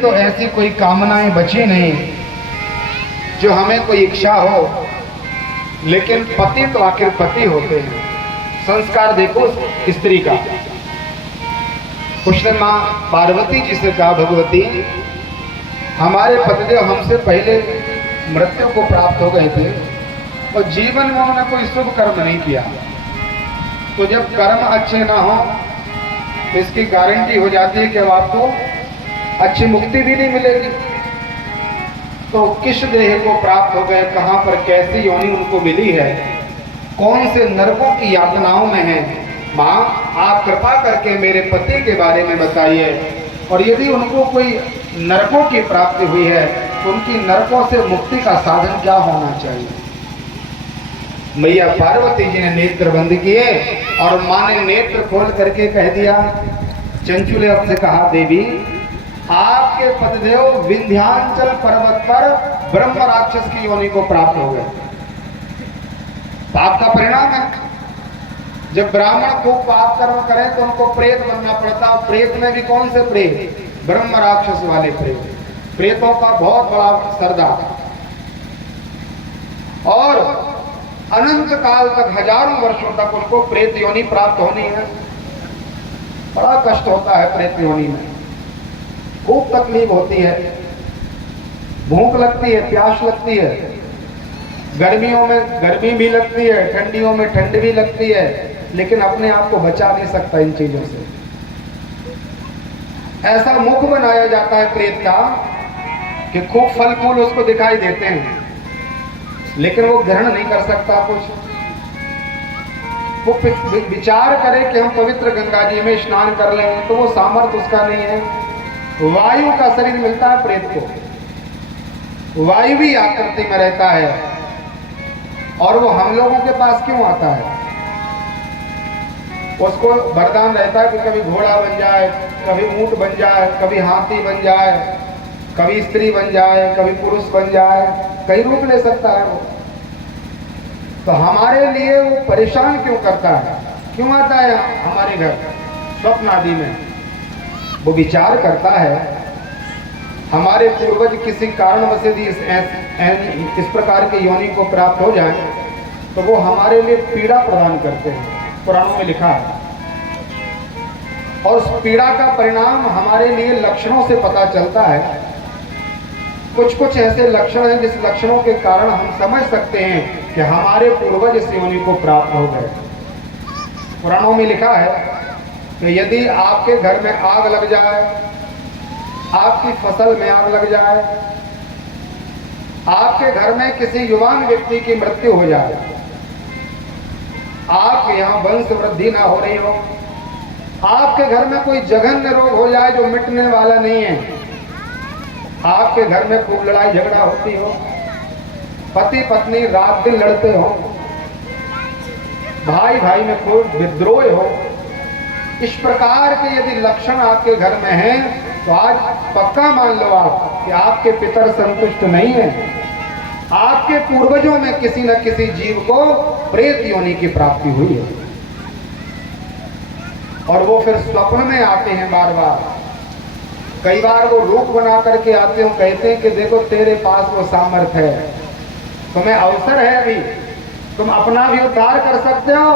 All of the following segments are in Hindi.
तो ऐसी कोई कामनाएं बची नहीं जो हमें कोई इच्छा हो, लेकिन पति तो आखिर पति होते हैं। संस्कार देखो स्त्री का। उसने माँ पार्वती जी से कहा, भगवती हमारे पतिदेव हमसे पहले मृत्यु को प्राप्त हो गए थे और जीवन में उन्होंने कोई शुभ कर्म नहीं किया, तो जब कर्म अच्छे ना हो तो इसकी गारंटी हो जाती है कि अब आपको अच्छी मुक्ति भी नहीं मिलेगी। तो किस देह को प्राप्त हो गए, कहाँ पर कैसी योनि उनको मिली है, कौन से नरकों की यातनाओं में है, माँ आप कृपा करके मेरे पति के बारे में बताइए। और यदि उनको कोई नरकों की प्राप्ति हुई है तो उनकी नरकों से मुक्ति का साधन क्या होना चाहिए। मैया पार्वती जी ने नेत्र बंद किए और माँ ने नेत्र खोल करके कह दिया, चंचुले से कहा, देवी आपके पतिदेव विंध्याचल पर्वत पर ब्रह्म राक्षस की योनि को प्राप्त हो गए। पाप का परिणाम है। जब ब्राह्मण खूब पाप कर्म करें तो उनको प्रेत बनना पड़ता। प्रेत में भी कौन से प्रेत? ब्रह्म राक्षस वाले प्रेत। प्रेतों का बहुत बड़ा सरदार, और अनंत काल तक, हजारों वर्षों तक उनको प्रेत योनि प्राप्त होनी है। बड़ा कष्ट होता है प्रेत योनि में, खूब तकलीफ होती है, भूख लगती है, प्यास लगती है, गर्मियों में गर्मी भी लगती है, ठंडियों में ठंड भी लगती है, लेकिन अपने आप को बचा नहीं सकता इन चीजों से। ऐसा मुख बनाया जाता है प्रेत का कि खूब फल फूल उसको दिखाई देते हैं, लेकिन वो ग्रहण नहीं कर सकता कुछ। वो विचार करे कि हम पवित्र गंगा जी में स्नान कर लें, तो वो सामर्थ्य उसका नहीं है। वायु का शरीर मिलता है प्रेत को, वायु भी आकृति में रहता है, और वो हम लोगों के पास क्यों आता है? उसको वरदान रहता है कि कभी घोड़ा बन जाए, कभी ऊंट बन जाए, कभी हाथी बन जाए, कभी स्त्री बन जाए, कभी पुरुष बन जाए, कई रूप ले सकता है वो। तो हमारे लिए वो परेशान क्यों करता है, क्यों आता है हमारे घर स्वप्न आदि में? वो विचार करता है हमारे पूर्वज किसी कारणवश यदि इस प्रकार के योनि को प्राप्त हो जाए तो वो हमारे लिए पीड़ा प्रदान करते हैं, पुराणों में लिखा है। और उस पीड़ा का परिणाम हमारे लिए लक्षणों से पता चलता है। कुछ कुछ ऐसे लक्षण हैं जिस लक्षणों के कारण हम समझ सकते हैं कि हमारे पूर्वज इस योनि को प्राप्त हो गए। पुराणों में लिखा है कि यदि आपके घर में आग लग जाए, आपकी फसल में आग लग जाए, आपके घर में किसी युवान व्यक्ति की मृत्यु हो जाए, आपके यहाँ वंश वृद्धि ना हो रही हो, आपके घर में कोई जघन्य रोग हो जाए जो मिटने वाला नहीं है, आपके घर में खूब लड़ाई झगड़ा होती हो, पति पत्नी रात दिन लड़ते हो, भाई भाई में कोई विद्रोह हो, इस प्रकार के यदि लक्षण आपके घर में हैं तो आज पक्का मान लो आप कि आपके पितर संतुष्ट नहीं है। आपके पूर्वजों में किसी न किसी जीव को प्रेत योनि की प्राप्ति हुई है, और वो फिर स्वप्न में आते हैं बार बार। कई बार वो रूप बना करके आते हो, कहते हैं कि देखो तेरे पास वो सामर्थ्य है, तुम्हें अवसर है, अभी तुम अपना भी उद्धार कर सकते हो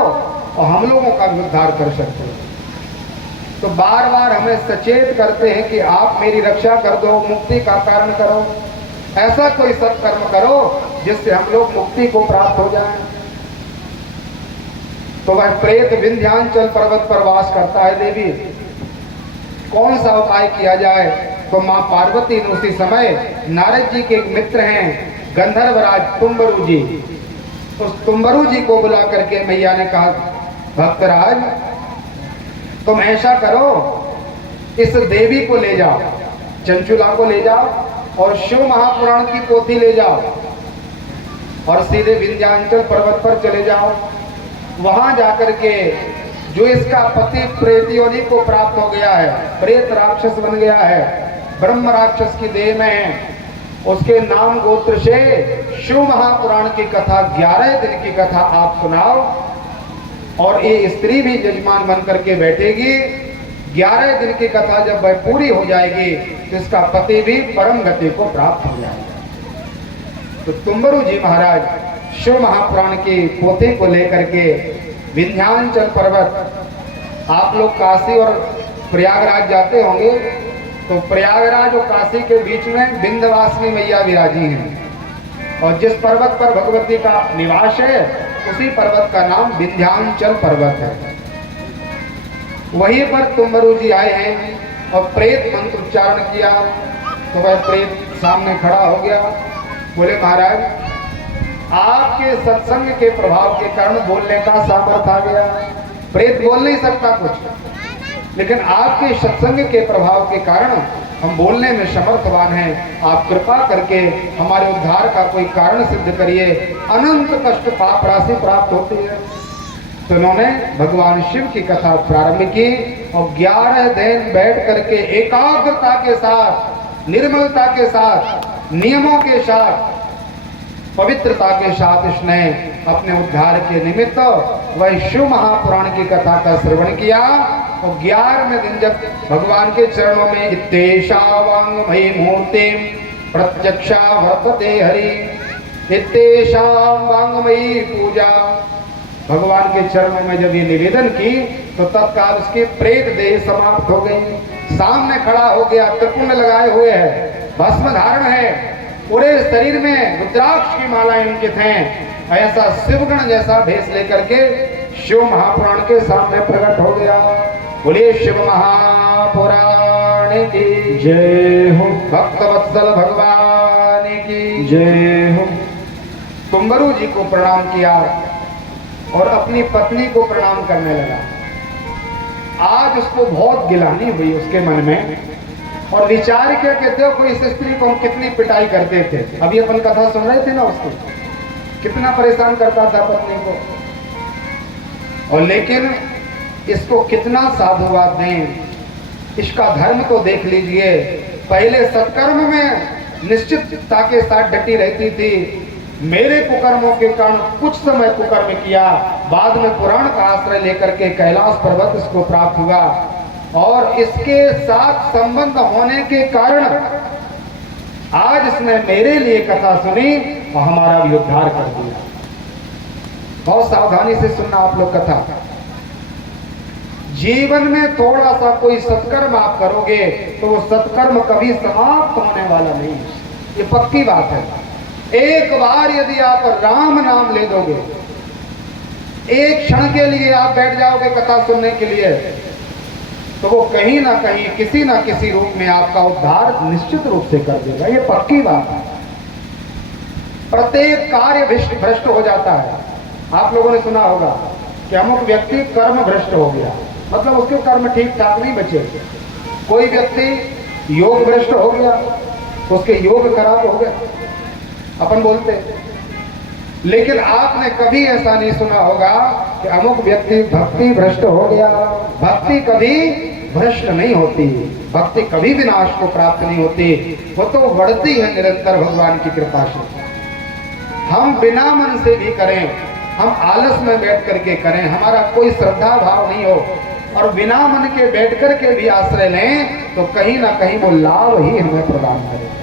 और हम लोगों का भी उद्धार कर सकते हो। तो बार बार हमें सचेत करते हैं कि आप मेरी रक्षा कर दो, मुक्ति का कारण करो, ऐसा कोई सत्कर्म करो जिससे हम लोग मुक्ति को प्राप्त हो जाएं। तो वह प्रेत विंध्याचल पर्वत पर वास करता है। देवी कौन सा उपाय किया जाए? तो माँ पार्वती ने उसी समय नारद जी के एक मित्र हैं गंधर्वराज तुम्बरु जी, उस तुम्बरु जी को बुला करके मैया ने कहा, भक्तराज तुम ऐसा करो, इस देवी को ले जाओ, चंचुला को ले जाओ और शिव महापुराण की पोथी ले जाओ और सीधे विंध्याचल पर्वत पर चले जाओ। वहां जाकर के जो इसका पति प्रेत योनि को प्राप्त हो गया है, प्रेत राक्षस बन गया है, ब्रह्म राक्षस की देह में है, उसके नाम गोत्र से शिव महापुराण की कथा 11 दिन की कथा आप सुनाओ, और ये स्त्री भी यजमान बन करके बैठेगी। 11 दिन की कथा जब वह पूरी हो जाएगी तो इसका पति भी परम गति को प्राप्त हो जाएगा। तो तुम्बरु जी महाराज शिव महापुराण की पोथी को लेकर के विंध्याचल पर्वत, आप लोग काशी और प्रयागराज जाते होंगे तो प्रयागराज और काशी के बीच में विंध्यवासिनी मैया विराजी हैं और जिस पर्वत पर भगवती का निवास है उसी पर्वत का नाम विंध्याचल पर्वत है। वहीं पर तुम्बरु जी आए हैं और प्रेत मंत्र उच्चारण किया तो वह प्रेत सामने खड़ा हो गया। बोले महाराज, आपके सत्संग के प्रभाव के कारण बोलने का सामर्थ्य आ गया। प्रेत बोल नहीं सकता कुछ, लेकिन आपके सत्संग के प्रभाव के कारण हम बोलने में समर्थवान हैं। आप कृपा करके हमारे उद्धार का कोई कारण सिद्ध करिए, अनंत कष्ट पाप राशि प्राप्त होती है। तो उन्होंने भगवान शिव की कथा प्रारंभ की और 11 दिन बैठ करके एकाग्रता के साथ, निर्मलता के साथ, नियमों के साथ, पवित्रता के साथ इसने अपने उद्धार के निमित्त वह शिव महापुराण की कथा का श्रवण किया। और 11वें दिन जब भगवान के चरणों में इत्तेषा वाङ्मयी मूर्ति प्रत्यक्षा वर्तते हरि, इत्तेषा वाङ्मयी पूजा, भगवान के चरणों में जब ये निवेदन की तो तत्काल उसकी प्रेत देह समाप्त हो गई। सामने खड़ा हो गया, त्रिपुंड लगाए हुए है, भस्म धारण है, पूरे शरीर में रुद्राक्ष की मालाएं अंकित हैं। ऐसा शिवगण जैसा भेष लेकर के शिव महापुराण के सामने प्रकट हो गया। बोलिए शिव महापुराण की जय हो, भक्तवत्सल भगवान की जय हो। तुम्बरु जी को प्रणाम किया और अपनी पत्नी को प्रणाम करने लगा। आज उसको बहुत गिलानी हुई उसके मन में और विचार किया कि देखो इस स्त्री को हम कितनी पिटाई करते थे। अभी अपन कथा सुन रहे थे ना, उसको कितना परेशान करता था पत्नी को, और लेकिन इसको कितना साधुवाद दें, इसका धर्म तो देख लीजिए। पहले सत्कर्म में निश्चितता के साथ डटी रहती थी, मेरे कुकर्मों के कारण कुछ समय कुकर्म किया, बाद में पुराण का आश्रय लेकर के कैलाश पर्वत इसको प्राप्त हुआ और इसके साथ संबंध होने के कारण आज इसने मेरे लिए कथा सुनी और हमारा भी उद्धार कर दिया। बहुत सावधानी से सुनना आप लोग कथा। जीवन में थोड़ा सा कोई सत्कर्म आप करोगे तो वो सत्कर्म कभी समाप्त होने वाला नहीं, ये पक्की बात है। एक बार यदि आप राम नाम ले दोगे, एक क्षण के लिए आप बैठ जाओगे कथा सुनने के लिए, तो वो कहीं ना कहीं किसी ना किसी रूप में आपका उद्धार निश्चित रूप से कर देगा, ये पक्की बात है। प्रत्येक कार्य भ्रष्ट हो जाता है। आप लोगों ने सुना होगा कि अमुक व्यक्ति कर्म भ्रष्ट हो गया, मतलब उसके कर्म ठीक ठाक नहीं बचे। कोई व्यक्ति योग भ्रष्ट हो गया, उसके योग खराब हो गया, अपन बोलते। लेकिन आपने कभी ऐसा नहीं सुना होगा कि अमुक व्यक्ति भक्ति भ्रष्ट हो गया। भक्ति कभी भ्रष्ट नहीं होती, भक्ति कभी विनाश को प्राप्त नहीं होती, वो तो बढ़ती है निरंतर भगवान की कृपा से। हम बिना मन से भी करें, हम आलस में बैठ करके करें, हमारा कोई श्रद्धा भाव नहीं हो और बिना मन के बैठ करके भी आश्रय लें तो कहीं ना कहीं वो लाभ ही हमें प्रदान करेगा।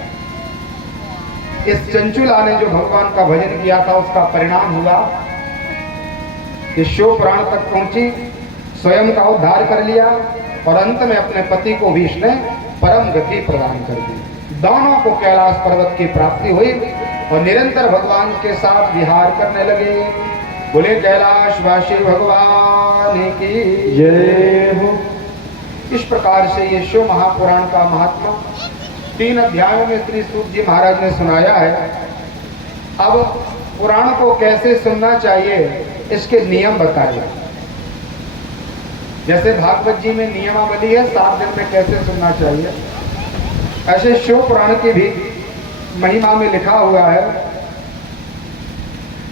इस चंचुला ने जो भगवान का भजन किया था उसका परिणाम हुआ कि शिव पुराण तक पहुंची, स्वयं का उद्धार कर लिया और अंत में अपने पति को भी इसने परम गति प्रदान कर दी। दोनों को कैलाश पर्वत की प्राप्ति हुई और निरंतर भगवान के साथ विहार करने लगे। बोले कैलाशवासी भगवान की जय हो। इस प्रकार से ये शिव महापुराण का महात्मा 3 अध्यायों में श्री सूत जी महाराज ने सुनाया है। अब पुराण को कैसे सुनना चाहिए इसके नियम बताए। जैसे भागवत जी में नियमावली है 7 दिन में कैसे सुनना चाहिए, ऐसे शिव पुराण की भी महिमा में लिखा हुआ है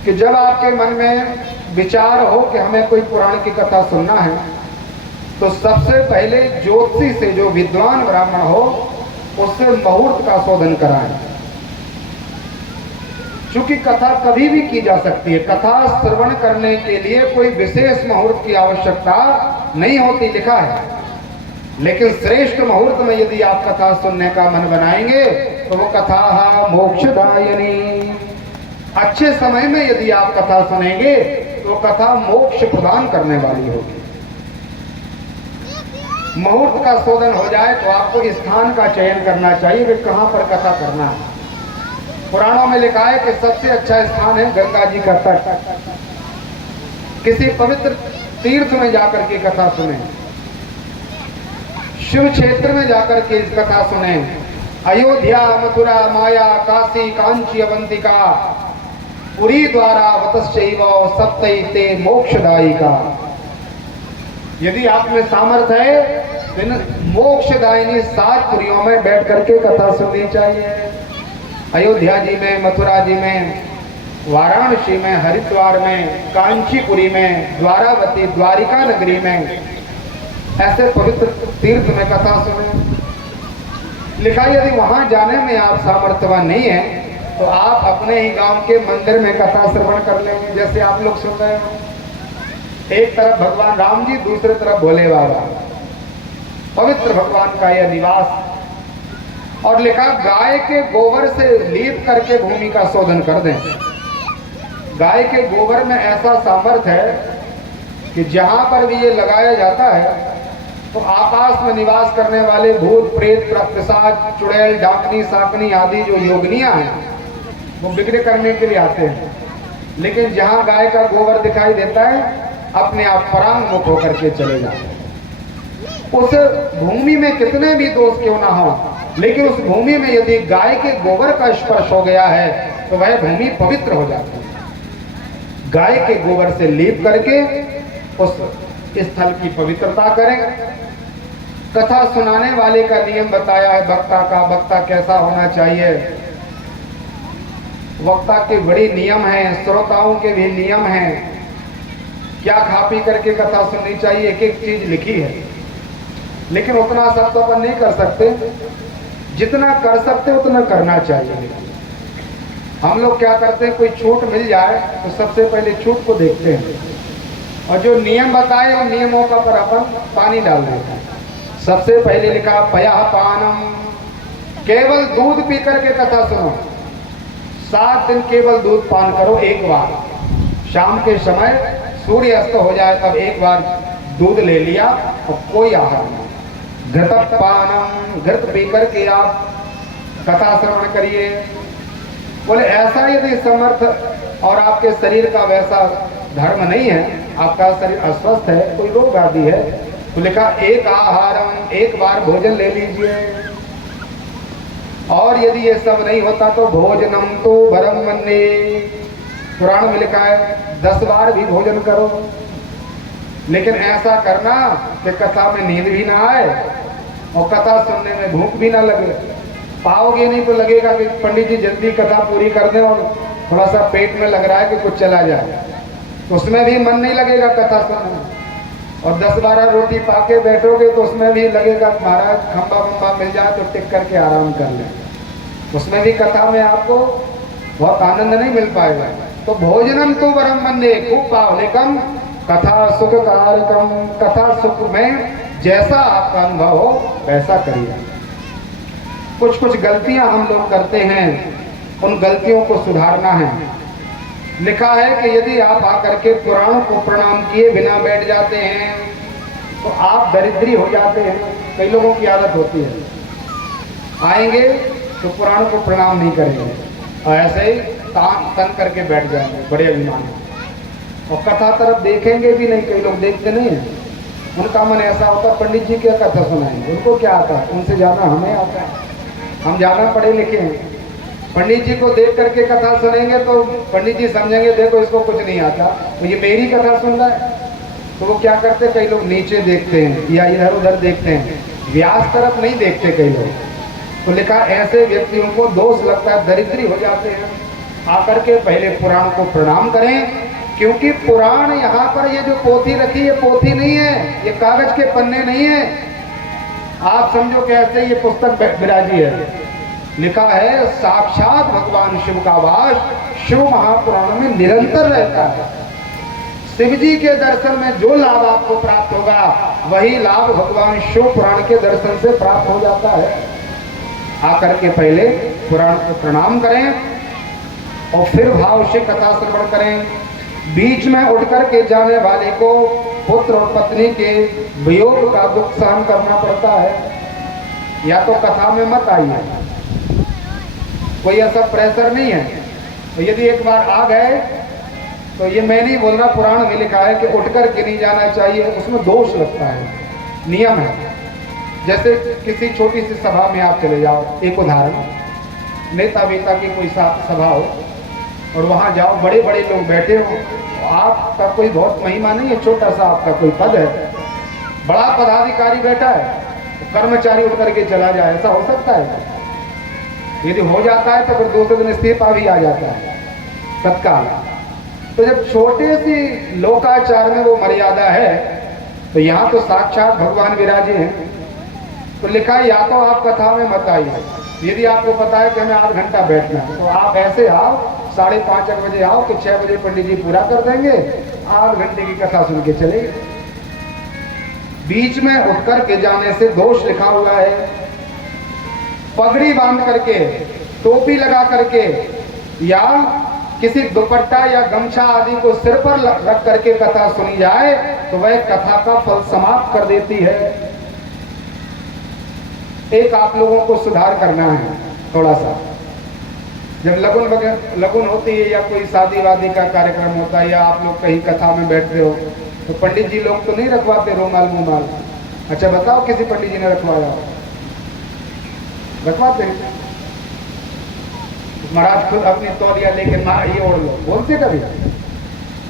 कि जब आपके मन में विचार हो कि हमें कोई पुराण की कथा सुनना है तो सबसे पहले ज्योतिषी से, जो विद्वान ब्राह्मण हो, उससे मुहूर्त का शोधन कराएं। चूंकि कथा कभी भी की जा सकती है, कथा श्रवण करने के लिए कोई विशेष मुहूर्त की आवश्यकता नहीं होती, लिखा है। लेकिन श्रेष्ठ मुहूर्त में यदि आप कथा सुनने का मन बनाएंगे तो वो कथा मोक्षदायिनी। अच्छे समय में यदि आप कथा सुनेंगे तो कथा मोक्ष प्रदान करने वाली होगी। मुहूर्त का शोधन हो जाए तो आपको स्थान का चयन करना चाहिए कि कहां पर कथा करना है। पुराणों में लिखा है कि सबसे अच्छा स्थान है गंगा जी का तट। किसी पवित्र तीर्थ में जाकर के कथा सुने, शिव क्षेत्र में जाकर के इस कथा सुने। अयोध्या, मथुरा, माया, काशी, कांची, अवंतिका, पुरी द्वारा वतश्चैव सप्तैते मोक्षदायिका। यदि आप में सामर्थ्य है तो इन मोक्षदायिनी 7 पुरियों में बैठ करके कथा सुननी चाहिए। अयोध्या जी में, मथुरा जी में, वाराणसी में, हरिद्वार में, कांचीपुरी में, द्वारावती, द्वारिका नगरी में, ऐसे पवित्र तीर्थ में कथा सुने। लिखा यदि वहां जाने में आप सामर्थ्यवान नहीं है तो आप अपने ही गांव के मंदिर में कथा श्रवण कर लेंगे। जैसे आप लोग सुन रहे हो, एक तरफ भगवान राम जी, दूसरी तरफ भोले बाबा, पवित्र भगवान का यह निवास। और लिखा गाय के गोबर से लीप करके भूमि का शोधन कर दें। गाय के गोबर में ऐसा सामर्थ्य है कि जहां पर भी ये लगाया जाता है तो आकाश में निवास करने वाले भूत, प्रेत, पिशाच, चुड़ैल, डाकनी, साकनी आदि जो योगनियां हैं वो बिक्री करने के लिए आते हैं। लेकिन जहां गाय का गोबर दिखाई देता है अपने आप परांगमुख होकर के चले जाते हैं। उस भूमि में कितने भी दोष क्यों ना हो, लेकिन उस भूमि में यदि गाय के गोबर का स्पर्श हो गया है तो वह भूमि पवित्र हो जाती है। गाय के गोबर से लीप करके उस स्थल की पवित्रता करें। कथा सुनाने वाले का नियम बताया है वक्ता का। वक्ता कैसा होना चाहिए, वक्ता के बड़े नियम हैं, श्रोताओं के भी नियम हैं। क्या खा पी करके कथा सुननी चाहिए, एक एक चीज लिखी है। लेकिन उतना सब तो अपन नहीं कर सकते, जितना कर सकते उतना करना चाहिए। हम लोग क्या करते हैं, कोई छूट मिल जाए तो सबसे पहले छूट को देखते हैं और जो नियम बताए उन नियमों का पर अपन पानी डाल देते हैं। सबसे पहले लिखा पयः पानम, केवल दूध पी करके कथा सुनो। 7 दिन केवल दूध पान करो एक बार। शाम के समय सूर्य अस्त हो जाए तब एक बार दूध ले लिया और कोई आहार नहीं। घृत पानम, घृत पी करके आप कथा श्रवण करिए। बोले ऐसा यदि समर्थ और आपके शरीर का वैसा धर्म नहीं है, आपका शरीर अस्वस्थ है, कोई रोग आदि है, तो लिखा एक आहारम, एक बार भोजन ले लीजिए। और यदि ये सब नहीं होता तो भोजनम तो वरम मन्ये, पुराण में लिखा है 10 बार भी भोजन करो। लेकिन ऐसा करना कि कथा में नींद भी ना आए और कथा सुनने में भूख भी ना लगे। पाओगे नहीं तो लगेगा कि पंडित जी जल्दी कथा पूरी कर दें और थोड़ा सा पेट में लग रहा है कि कुछ चला जाए, तो उसमें भी मन नहीं लगेगा कथा सुनने में। और 10-12 रोटी पाके बैठोगे तो उसमें भी लगेगा महाराज खंबा खंबा मिल जाए तो टिक करके आराम कर लें, उसमें भी कथा में आपको बहुत आनंद नहीं मिल पाएगा। तो भोजनम तो वरम मन्ये, खूब पाओ, लेकिन कथा सुख कारकम, कथा सुख में जैसा आपका अनुभव हो वैसा करिए। कुछ कुछ गलतियां हम लोग करते हैं, उन गलतियों को सुधारना है। लिखा है कि यदि आप आकर के पुराण को प्रणाम किए बिना बैठ जाते हैं तो आप दरिद्री हो जाते हैं। कई लोगों की आदत होती है, आएंगे तो पुराण को प्रणाम नहीं करेंगे और ऐसे ही तन करके बैठ जाएंगे, बड़े अभिमान। और कथा तरफ देखेंगे भी नहीं, कई लोग देखते नहीं है। उनका मन ऐसा होता पंडित जी क्या कथा सुनाएंगे, उनको क्या आता है, उनसे ज़्यादा हमें आता है, हम ज़्यादा पढ़े लिखे हैं। पंडित जी को देख करके कथा सुनेंगे तो पंडित जी समझेंगे देखो इसको कुछ नहीं आता, तो ये मेरी कथा सुन रहा है। तो वो क्या करते, कई लोग नीचे देखते हैं या इधर उधर देखते हैं, व्यास तरफ नहीं देखते कई लोग। तो लिखा ऐसे व्यक्तियों को दोष लगता है, दरिद्री हो जाते हैं। आकर के पहले पुराण को प्रणाम करें, क्योंकि पुराण यहाँ पर ये जो पोथी रखी है पोथी नहीं है, ये कागज के पन्ने नहीं है। आप समझो कि ऐसे ये पुस्तक विराजी है। लिखा है साक्षात भगवान शिव का वास शिव महापुराण में निरंतर रहता है। शिव जी के दर्शन में जो लाभ आपको प्राप्त होगा वही लाभ भगवान शिव पुराण के दर्शन से प्राप्त हो जाता है। आकर के पहले पुराण को प्रणाम करें और फिर भाव से कथा श्रवण करें। बीच में उठ करके जाने वाले को पुत्र और पत्नी के वियोग का दुख सहन करना पड़ता है। या तो कथा में मत आइए, कोई ऐसा प्रेशर नहीं है। तो यदि एक बार आ गए तो ये मैं नहीं बोल रहा, पुराण में लिखा है कि उठ कर के नहीं जाना चाहिए, उसमें दोष लगता है, नियम है। जैसे किसी छोटी सी सभा में आप चले जाओ, एक उदाहरण, नेता वेता की कोई सभा हो और वहां जाओ, बड़े बड़े लोग बैठे हो, आपका कोई बहुत महिमा नहीं है, छोटा सा आपका कोई पद है, बड़ा पदाधिकारी बैठा है, तो कर्मचारी उठ करके चला जाए, ऐसा हो सकता है? यदि हो जाता है तो फिर दूसरे दिन इस्तीफा भी आ जाता है तत्काल। तो जब छोटे सी लोकाचार में वो मर्यादा है, तो यहाँ तो साक्षात भगवान विराजे हैं। तो लिखा है या तो आप कथा में मत आइए, यदि आपको पता है कि हमें 8 घंटा बैठना है तो आप ऐसे आओ, 5:30 बजे आओ कि 6 बजे पंडित जी पूरा कर देंगे, 8 घंटे की कथा सुन के चले। बीच में उठ कर के जाने से दोष लिखा हुआ है। पगड़ी बांध करके, टोपी लगा करके या किसी दुपट्टा या गमछा आदि को सिर पर रख करके कथा सुनी जाए तो वह कथा का फल समाप्त कर देती है। एक आप लोगों को सुधार करना है थोड़ा सा। जब लगन होती है या कोई शादी वादी का कार्यक्रम होता है या आप लोग कहीं कथा में बैठते हो तो पंडित जी लोग तो नहीं रखवाते रुमाल मुमाल। अच्छा बताओ, किसी पंडित जी ने रखवाया? रखवाते हैं? महाराज खुद अपनी तौलिया लेके ये ओढ़ लो, बोलते कभी?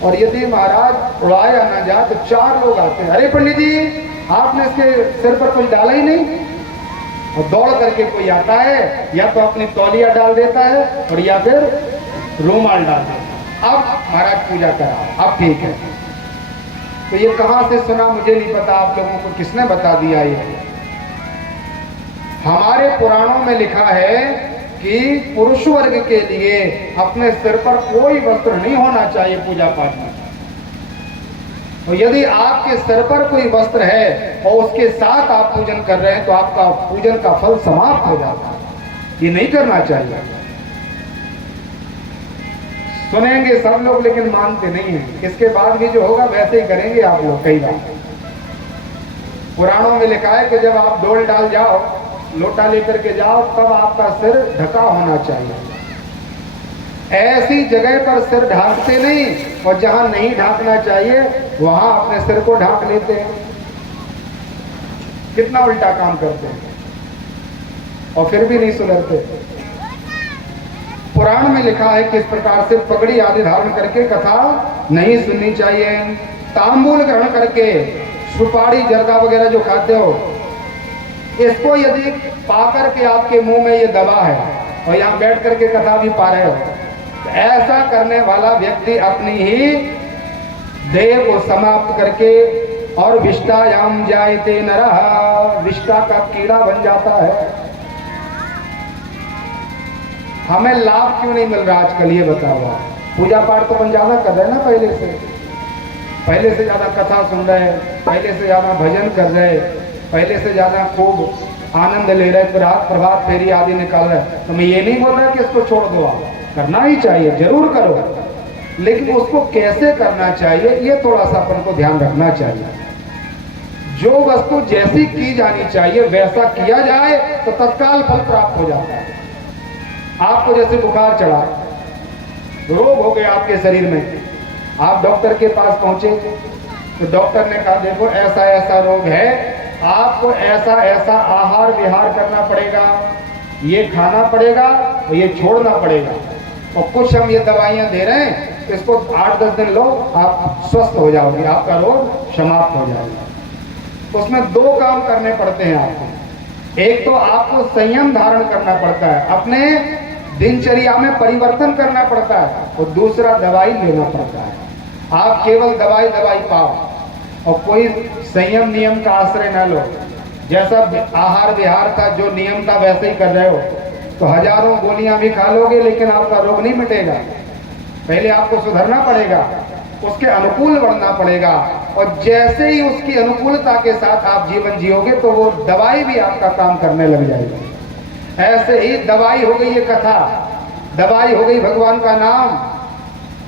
और यदि महाराज उड़ाया ना जाए तो 4 लोग आते हैं, अरे पंडित जी आपने इसके सिर पर कुछ डाला ही नहीं। और दौड़ करके कोई आता है, या तो अपनी तौलिया डाल देता है और या फिर रूमाल डाल देता है। अब महाराज पूजा करा, अब ठीक है। तो ये कहां से सुना मुझे नहीं पता, आप लोगों को किसने बता दिया? ये हमारे पुराणों में लिखा है कि पुरुष वर्ग के लिए अपने सिर पर कोई वस्त्र नहीं होना चाहिए पूजा पाठ में। तो यदि आपके सिर पर कोई वस्त्र है और उसके साथ आप पूजन कर रहे हैं तो आपका पूजन का फल समाप्त हो जाता है। ये नहीं करना चाहिए। सुनेंगे सब लोग लेकिन मानते नहीं हैं। इसके बाद भी जो होगा वैसे ही करेंगे आप लोग। कई बार पुराणों में लिखा है कि जब आप डोल डाल जाओ, लोटा लेकर के जाओ, तब आपका सिर ढका होना चाहिए। ऐसी जगह पर सिर ढांकते नहीं और जहां नहीं ढांकना चाहिए वहां अपने सिर को ढांक लेते हैं। कितना उल्टा काम करते हैं और फिर भी नहीं सुधरते। पुराण में लिखा है कि इस प्रकार से पगड़ी आदि धारण करके कथा नहीं सुननी चाहिए। तांबूल ग्रहण करके, सुपारी जर्दा वगैरह जो खाते हो, इसको यदि पाकर के आपके मुंह में ये दबा है और यहाँ बैठ करके कथा भी पा रहे हो, तो ऐसा करने वाला व्यक्ति अपनी ही देह को समाप्त करके और विष्टायाम जायते नरः, विष्टा का कीड़ा बन जाता है। हमें लाभ क्यों नहीं मिल रहा आजकल ये बताओ? पूजा पाठ तो अपन ज्यादा कर रहे हैं ना, पहले से ज्यादा कथा सुन रहे, पहले से ज्यादा भजन कर रहे, पहले से ज्यादा खूब आनंद ले रहे, प्रभात फेरी आदि निकाल रहे। तो मैं ये नहीं बोल रहा कि इसको छोड़ दो, आप करना ही चाहिए, जरूर करो, लेकिन उसको कैसे करना चाहिए ये थोड़ा सा अपन को ध्यान रखना चाहिए। जो वस्तु जैसी की जानी चाहिए वैसा किया जाए तो तत्काल फल प्राप्त हो जाता है। आपको जैसे बुखार चढ़ा, रोग हो गया आपके शरीर में, आप डॉक्टर के पास पहुंचे तो डॉक्टर ने कहा देखो ऐसा ऐसा रोग है, आपको ऐसा ऐसा आहार विहार करना पड़ेगा, ये खाना पड़ेगा और ये छोड़ना पड़ेगा, और कुछ हम ये दवाइयां दे रहे हैं, इसको 8-10 दिन लो, आप स्वस्थ हो जाओगे, आपका रोग समाप्त हो जाएगा। उसमें 2 काम करने पड़ते हैं आपको। एक तो आपको संयम धारण करना पड़ता है, अपने दिनचर्या में परिवर्तन करना पड़ता है, और दूसरा दवाई लेना पड़ता है। आप केवल दवाई पाओ और कोई संयम नियम का आश्रय ना लो। जैसा आहार विहार था, जो नियम था वैसे ही कर रहे हो तो हजारों गोलियां भी खा लोगे लेकिन आपका रोग नहीं मिटेगा। पहले आपको सुधरना पड़ेगा, उसके अनुकूल बनना पड़ेगा, और जैसे ही उसकी अनुकूलता के साथ आप जीवन जियोगे तो वो दवाई भी आपका काम करने लग जाएगी। ऐसे ही दवाई हो गई ये कथा, दवाई हो गई भगवान का नाम,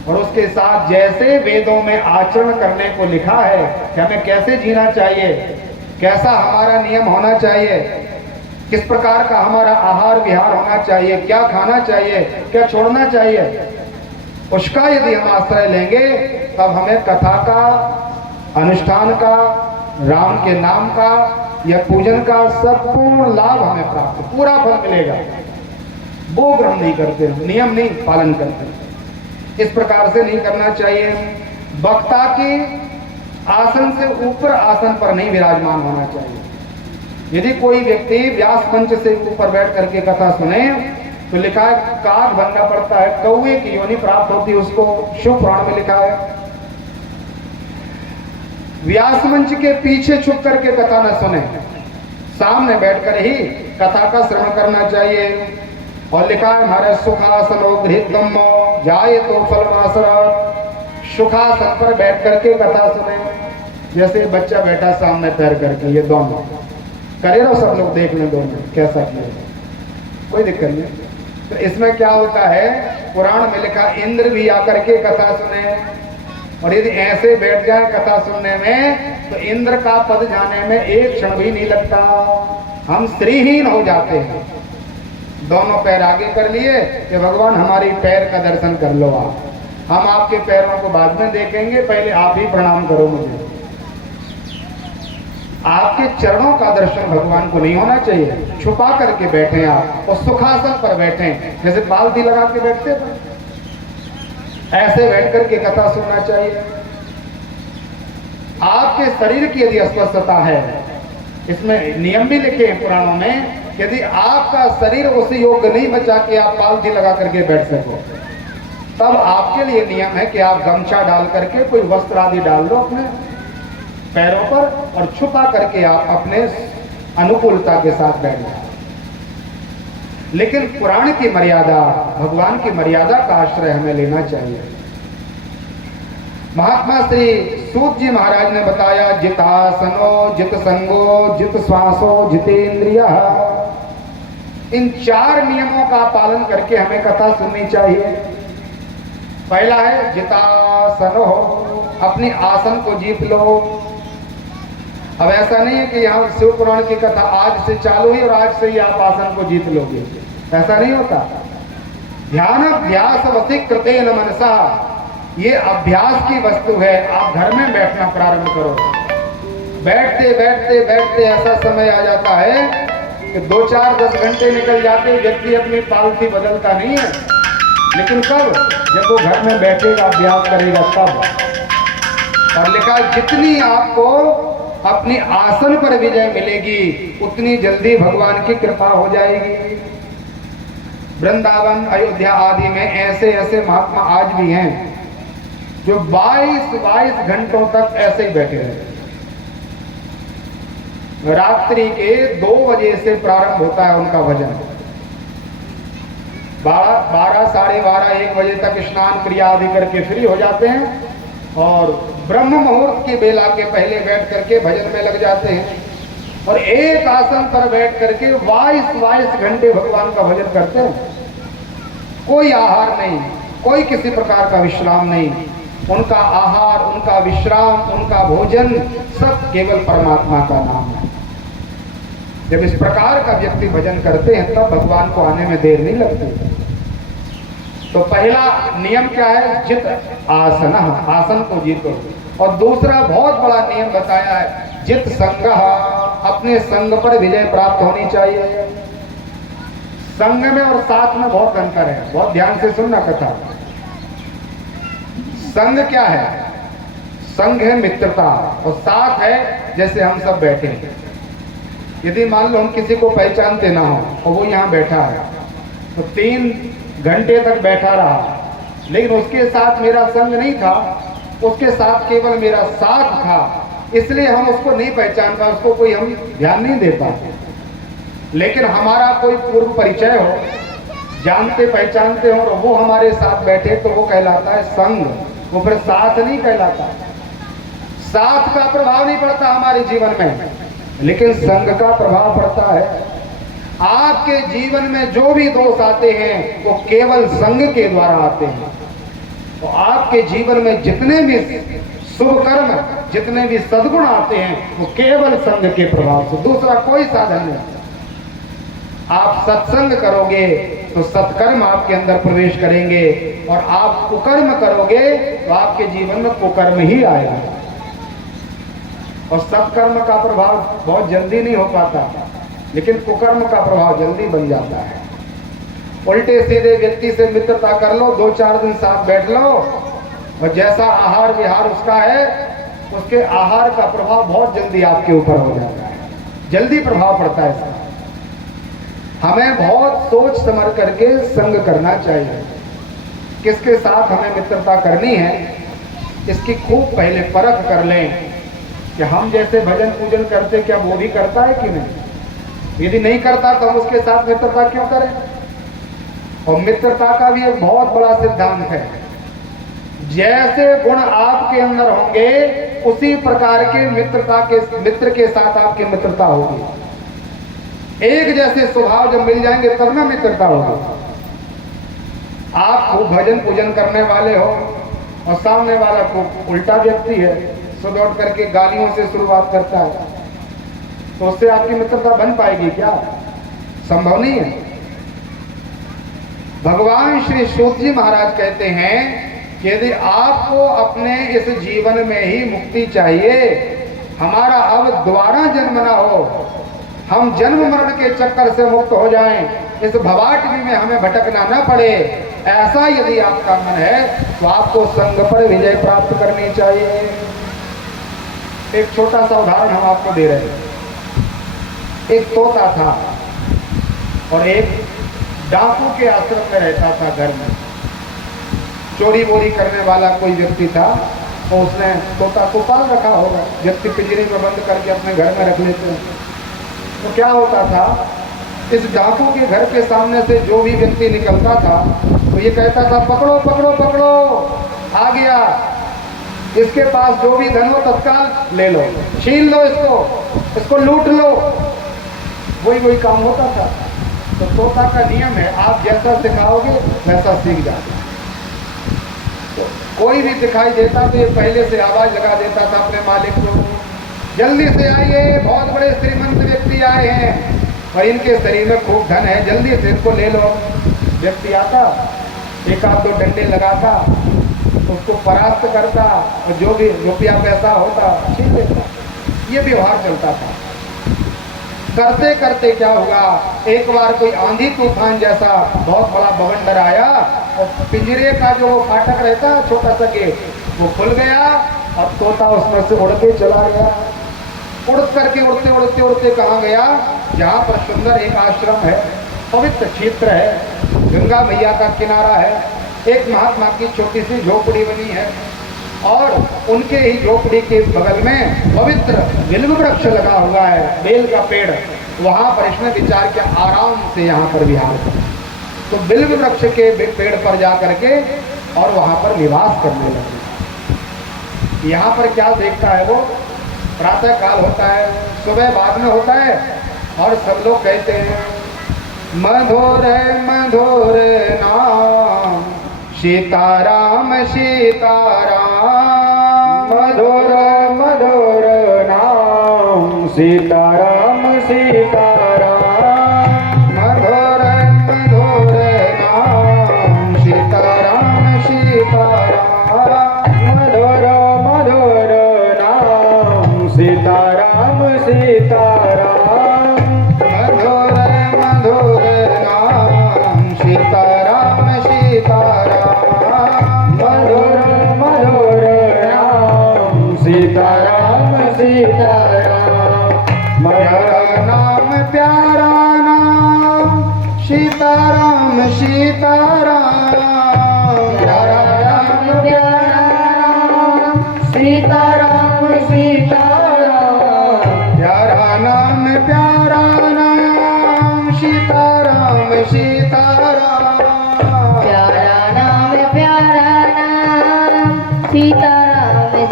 और उसके साथ जैसे वेदों में आचरण करने को लिखा है कि हमें कैसे जीना चाहिए, कैसा हमारा नियम होना चाहिए, किस प्रकार का हमारा आहार विहार होना चाहिए, क्या खाना चाहिए, क्या छोड़ना चाहिए, उसका यदि हम आश्रय लेंगे तब हमें कथा का, अनुष्ठान का, राम के नाम का या पूजन का संपूर्ण लाभ हमें प्राप्त, पूरा फल मिलेगा। वो ग्रहण नहीं करते, नियम नहीं पालन करते, इस प्रकार से नहीं करना चाहिए। वक्ता के आसन से ऊपर आसन पर नहीं विराजमान होना चाहिए। यदि कोई व्यक्ति व्यास मंच से ऊपर बैठ करके कथा सुने तो लिखा है काग बनना पड़ता है, कौवे की योनि प्राप्त होती है उसको, शिव पुराण में लिखा है। व्यास मंच के पीछे छुप करके कथा न सुने, सामने बैठकर ही कथा का श्रवण करना चाहिए। और लिखा है हमारे सुखासनो गृहीतम जाए तो फलमासर, सुखासन पर बैठ करके कथा सुने, जैसे बच्चा बैठा सामने पैर करके, ये दोनों करे ना, सब लोग देख लें दोनों कैसा किया, कोई दिक्कत नहीं। तो इसमें क्या होता है, पुराण में लिखा इंद्र भी आकर के कथा सुने, और यदि ऐसे बैठ जाए कथा सुनने में तो इंद्र का पद जाने में एक क्षण भी नहीं लगता, हम श्रीहीन हो जाते हैं। दोनों पैर आगे कर लिए कि भगवान हमारी पैर का दर्शन कर लो आप, हम आपके पैरों को बाद में देखेंगे, पहले आप ही प्रणाम करो मुझे। आपके चरणों का दर्शन भगवान को नहीं होना चाहिए, छुपा करके बैठे आप और सुखासन पर बैठे, जैसे बाल्टी लगा के बैठते थे, ऐसे बैठ करके कथा सुनना चाहिए। आपके शरीर की यदि अस्वस्थता है, इसमें नियम भी लिखे हैं पुराणों में, यदि आपका शरीर उस योग्य नहीं बचा कि आप पालथी लगा करके बैठ सको, तब आपके लिए नियम है कि आप गमछा डाल करके कोई वस्त्र आदि डाल लो अपने पैरों पर और छुपा करके आप अपने अनुकूलता के साथ बैठ जाओ। लेकिन पुराण की मर्यादा, भगवान की मर्यादा का आश्रय हमें लेना चाहिए। महात्मा श्री सूत जी महाराज ने बताया, जितासनो जित संगो जित श्वासो जितेंद्रिय, इन 4 नियमों का पालन करके हमें कथा सुननी चाहिए। पहला है जितासनो, अपनी आसन को जीत लो। अब ऐसा नहीं है कि यहाँ शिव पुराण की कथा आज से चालू हुई और आज से ही आप आसन को जीत लोगे, ऐसा नहीं होता। ध्यान अभ्यास वसी कृतेन मनसा, ये अभ्यास की वस्तु है। आप घर में बैठना प्रारंभ करो, बैठते बैठते बैठते ऐसा समय आ जाता है कि 2, 4, 10 घंटे निकल जाते, व्यक्ति अपनी पालथी बदलता नहीं है। लेकिन कब? जब वो घर में बैठेगा, अभ्यास करेगा तब। और लिखा जितनी आपको अपनी आसन पर विजय मिलेगी उतनी जल्दी भगवान की कृपा हो जाएगी। वृंदावन, अयोध्या आदि में ऐसे ऐसे महात्मा आज भी हैं जो 22 घंटों तक ऐसे ही बैठे रहे। रात्रि के 2 बजे से प्रारंभ होता है उनका भजन, 12, साढ़े 12, 1 बजे तक स्नान क्रिया आदि करके फ्री हो जाते हैं और ब्रह्म मुहूर्त की बेला के पहले बैठ करके भजन में लग जाते हैं और एक आसन पर बैठ करके 22 घंटे भगवान का भजन करते हैं। कोई आहार नहीं, कोई किसी प्रकार का विश्राम नहीं। उनका आहार, उनका विश्राम, उनका भोजन सब केवल परमात्मा का नाम है। जब इस प्रकार का व्यक्ति भजन करते हैं तब भगवान को आने में देर नहीं लगती। तो पहला नियम क्या है? जित आसन, आसन को जीतो। और दूसरा बहुत बड़ा नियम बताया है, जित संग, अपने संग पर विजय प्राप्त होनी चाहिए। संग में और साथ में बहुत अंतर है, बहुत ध्यान से सुनना कथा। संग क्या है? संग है मित्रता और साथ है जैसे हम सब बैठे हैं। यदि मान लो हम किसी को पहचानते ना हो और वो यहाँ बैठा है तो 3 घंटे तक बैठा रहा, लेकिन उसके साथ मेरा संग नहीं था, उसके साथ केवल मेरा साथ था, इसलिए हम उसको नहीं पहचान पाए, उसको कोई हम ध्यान नहीं दे पाते। लेकिन हमारा कोई पूर्व परिचय हो, जानते पहचानते हो और वो हमारे साथ बैठे तो वो कहलाता है संग, वो फिर साथ नहीं कहलाता। साथ का प्रभाव नहीं पड़ता हमारे जीवन में, लेकिन संग का प्रभाव पड़ता है। आपके जीवन में जो भी दोष आते हैं वो केवल संग के द्वारा आते हैं। तो आपके जीवन में जितने भी शुभ कर्म, जितने भी सद्गुण आते हैं वो केवल संग के प्रभाव से, दूसरा कोई साधन नहीं। आप सत्संग करोगे तो सत्कर्म आपके अंदर प्रवेश करेंगे, और आप कुकर्म करोगे तो आपके जीवन में कुकर्म ही आएगा। और सत्कर्म का प्रभाव बहुत जल्दी नहीं हो पाता, लेकिन कुकर्म का प्रभाव जल्दी बन जाता है। उल्टे सीधे व्यक्ति से मित्रता कर लो, 2-4 दिन साथ बैठ लो, और जैसा आहार विहार उसका है, उसके आहार का प्रभाव बहुत जल्दी आपके ऊपर हो जाता है, जल्दी प्रभाव पड़ता है इसका। हमें बहुत सोच समझ करके संग करना चाहिए। किसके साथ हमें मित्रता करनी है, इसकी खूब पहले परख कर लें कि हम जैसे भजन पूजन करते क्या वो भी करता है कि नहीं। यदि नहीं करता तो हम उसके साथ मित्रता क्यों करें। और मित्रता का भी एक बहुत बड़ा सिद्धांत है, जैसे गुण आपके अंदर होंगे उसी प्रकार के मित्र के साथ आपकी मित्रता होगी। एक जैसे स्वभाव जब मिल जाएंगे तब ना मित्रता होगी। आप खूब भजन पूजन करने वाले हो और सामने वाला खूब उल्टा व्यक्ति है, सुबह उठ करके गालियों से शुरुआत करता है, तो उससे आपकी मित्रता बन पाएगी क्या? संभव नहीं है। भगवान श्री सूत जी महाराज कहते हैं कि यदि आपको अपने इस जीवन में ही मुक्ति चाहिए, हमारा अब दोबारा जन्म ना हो, हम जन्म मरण के चक्कर से मुक्त हो जाएं, इस भवाटवी में हमें भटकना न पड़े, ऐसा यदि आपका मन है तो आपको संग पर विजय प्राप्त करनी चाहिए। एक छोटा सा उदाहरण हम आपको दे रहे हैं। एक तोता था और एक डाकू के आश्रम में रहता था। घर में चोरी वोरी करने वाला कोई व्यक्ति था, तो उसने तोता को पाल रखा होगा। व्यक्ति पिंजरे में बंद करके अपने घर में रख लेते हैं। तो क्या होता था, इस डाकू के घर के सामने से जो भी व्यक्ति निकलता था तो ये कहता था, पकड़ो पकड़ो पकड़ो, आ गया, इसके पास जो भी धन हो तत्काल ले लो, छीन लो, इसको लूट लो। वही काम होता था। तो तोता का नियम है, आप जैसा सिखाओगे वैसा सीख जाते। तो कोई भी दिखाई देता तो ये पहले से आवाज लगा देता था अपने मालिक को, जल्दी से आइए, बहुत बड़े श्रीमंत व्यक्ति आए हैं और इनके शरीर में खूब धन है, जल्दी से इसको ले लो। व्यक्ति आता, एक आध दो डंडे लगाता, उसको परास्त करता और जो भी रुपया पैसा होता छीन लेता। ये व्यवहार चलता था। करते करते क्या हुआ, एक बार कोई आंधी तूफान जैसा बहुत बड़ा बवंडर आया और पिंजरे का जो फाटक रहता है, छोटा सा गेट, वो खुल गया और तोता उसमें से उड़ के चला गया। उड़ करके उड़ते उड़ते उड़ते कहाँ गया, जहाँ पर सुंदर एक आश्रम है, पवित्र क्षेत्र है, गंगा मैया का किनारा है, एक महात्मा की छोटी सी झोपड़ी बनी है और उनके ही झोपड़ी के बगल में पवित्र बिल्व वृक्ष लगा हुआ है, बेल का पेड़। वहाँ पर इसने विचार किया आराम से यहाँ पर विहार करें। तो बिल्व वृक्ष के पेड़ पर जा करके और वहाँ पर निवास करने लगे। यहाँ पर क्या देखता है वो, प्रातः काल होता है, सुबह बाद में होता है और सब लोग कहते हैं, मधुर मधुर नाम सीताराम सीताराम, मधुर मधुर नाम सीताराम सीताराम, मधुर मधुर नाम सीताराम सीताराम, मधुर मधुर नाम सीताराम सीताराम, मधुर मधुर नाम सीताराम सीताराम, मधुर मधुर नाम सीताराम सीताराम। मेरा नाम प्यारा नाम सीताराम सीताराम, प्यारा नाम प्यारा नाम सीताराम सीताराम, प्यारा नाम प्यारा नाम सीताराम सीताराम,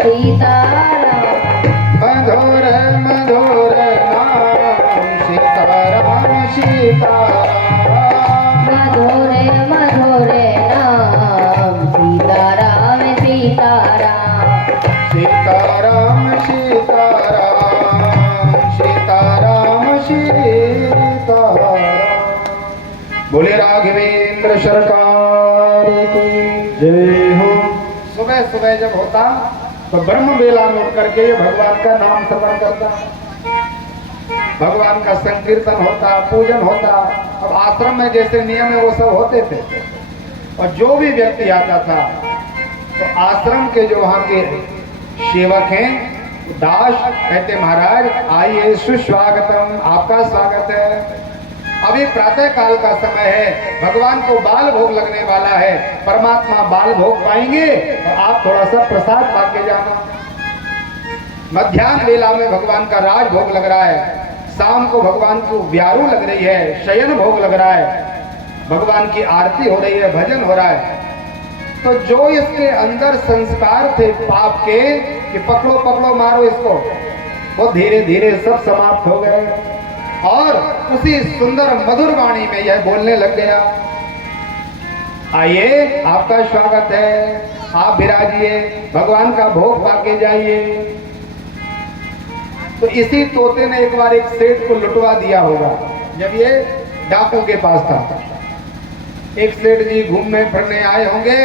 सीताराम मधुर मधुर नाम सीताराम सीताराम मधुर मधुर नाम सीताराम सीताराम सीताराम सीताराम सीताराम सीताराम। बोले राघवेंद्र सरकार की जय हो। सुबह सुबह जब होता तो ब्रह्म बेला में उठ करके भगवान का नाम श्रवण करता, भगवान का संकीर्तन होता, पूजन होता। अब आश्रम में जैसे नियम है वो सब होते थे। और जो भी व्यक्ति आता था तो आश्रम के जो वहाँ के सेवक हैं दास कहते महाराज आइए सुस्वागतम, आपका स्वागत है। अभी प्रातः काल का समय है, भगवान को बाल भोग लगने वाला है, परमात्मा बाल भोग पाएंगे तो आप थोड़ा सा प्रसाद पा के जाना। मध्याह्न वेला में भगवान का राज भोग लग रहा है, शाम को भगवान को व्यारू लग रही है, शयन भोग लग रहा है, भगवान की आरती हो रही है, भजन हो रहा है। तो जो इसके अंदर संस्कार थे पाप के कि पकड़ो पकड़ो मारो इसको, वो धीरे धीरे सब समाप्त हो गए और उसी सुंदर मधुर वाणी में यह बोलने लग गया, आइए आपका स्वागत है, आप विराजिए, भगवान का भोग पाके जाइए। तो इसी तोते ने एक बार एक सेठ को लुटवा दिया होगा। जब ये डाकू के पास था, एक सेठ जी घूमने फिरने आए होंगे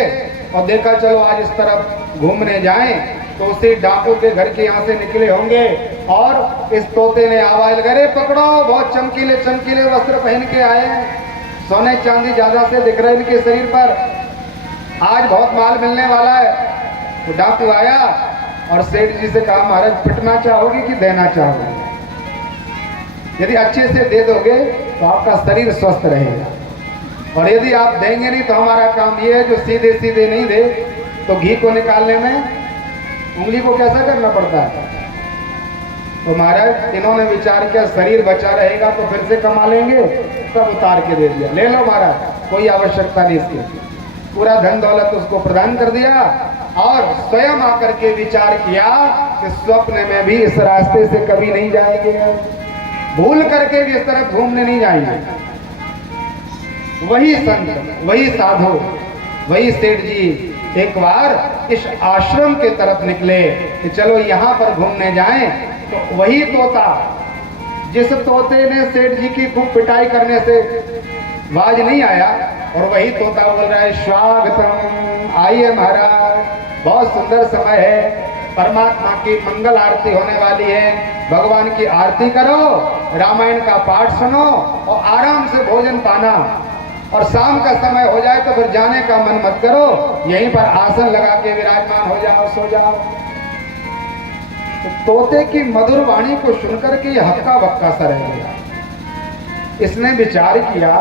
और देखा चलो आज इस तरफ घूमने जाएं, तो उसी डाकू के घर के यहाँ से निकले होंगे और इस तोते ने आवाज लगाए, पकड़ो, बहुत चमकीले चमकीले वस्त्र पहन के आए हैं, सोने चांदी ज्यादा से दिख रहा है इनके शरीर पर, आज बहुत माल मिलने वाला है। तो डाकू आया और सेठ जी से कहा महाराज पिटना चाहोगे कि देना चाहोगे? यदि अच्छे से दे दोगे तो आपका शरीर स्वस्थ रहेगा, और यदि आप देंगे नहीं तो हमारा काम ये है जो सीधे सीधे नहीं दे तो घी को निकालने में उंगली को कैसा करना पड़ता है। तो महाराज इन्होंने विचार किया शरीर बचा रहेगा तो फिर से कमा लेंगे, सब उतार के दे दिया, ले लो महाराज, कोई आवश्यकता नहीं इसकी। पूरा धन दौलत उसको प्रदान कर दिया और स्वयं आकर के विचार किया कि स्वप्न में भी इस रास्ते से कभी नहीं जाएंगे, भूल करके भी इस तरफ घूमने नहीं जाएंगे। वही संत, वही साधु, वही सेठ जी एक बार इस आश्रम के तरफ निकले कि चलो यहाँ पर घूमने जाएं। तो वही तोता, जिस तोते ने सेठ जी की खूब पिटाई करने से आवाज नहीं आया, और वही तोता बोल रहा है स्वागतम, आइए महाराज, बहुत सुंदर समय है, परमात्मा की मंगल आरती होने वाली है, भगवान की आरती करो, रामायण का पाठ सुनो और आराम से भोजन पाना, और शाम का समय हो जाए तो फिर जाने का मन मत करो, यहीं पर आसन लगा के विराजमान हो जाओ, सो जाओ। तो तोते की मधुर वाणी को सुनकर के ये हक्का बक्का सा रह गया। इसने विचार किया